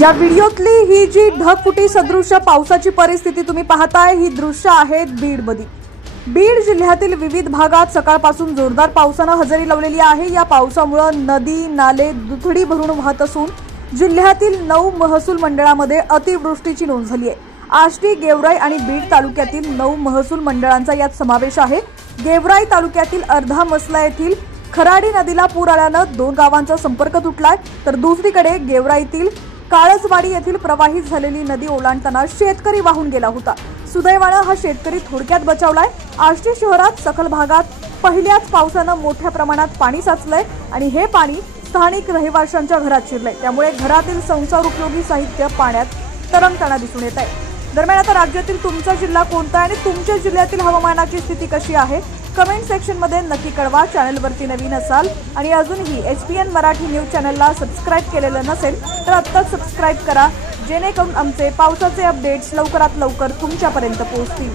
या व्हिडिओतली ही जी ढगफुटी सदृश पावसाची परिस्थिती तुम्ही पाहताय ही दृश्य आहेत बीडमध्ये। बीड जिल्ह्यातील विविध भागात सकाळपासून जोरदार पावसाने हजेरी लावलेली आहे। या पावसामुळे नदी नाले दुथडी भरून वाहत असून जिल्ह्यातील 9 महसूल मंडळामध्ये अतिवृष्टीची नोंद झाली आहे। आष्टी, गेवराई आणि बीड तालुक्यातील 9 महसूल मंडळांचा यात समावेश आहे। गेवराई तालुक्यातील अर्धा मसला येथील खराडी नदीला पूर आल्याने 2 गावांचा संपर्क तुटलाय, तर दुसरीकडे गेवराईतील काळजवाडी येथील प्रवाहित झालेली नदी ओलांडताना शेतकरी वाहून गेला होता। सुदैवाने हा शेतकरी थोडक्यात बचावलाय। आष्टी शहरात सखल भागात पहिल्याच पावसाने मोठ्या प्रमाणात पाणी साचलंय आणि हे पाणी स्थानिक रहिवाशांच्या घरात शिरलंय, त्यामुळे घरातील संसार उपयोगी साहित्य पाण्यात तरंगताना दिसून येत आहे। दरम्यान आता राज्यातील तुमचा जिल्हा कोणता आहे आणि तुमच्या जिल्ह्यातील हवामानाची स्थिती कशी आहे कमेंट सेक्शन मध्ये नक्की कळवा। चॅनलवरती नवीन असाल आणि अजूनही HPN मराठी न्यूज चॅनलला सबस्क्राइब केलेलं नसेल तर आत्ताच सबस्क्राइब करा, जेणेकरून आमचे पावसाचे अपडेट्स लवकरात लवकर तुमच्यापर्यंत पोहोचतील।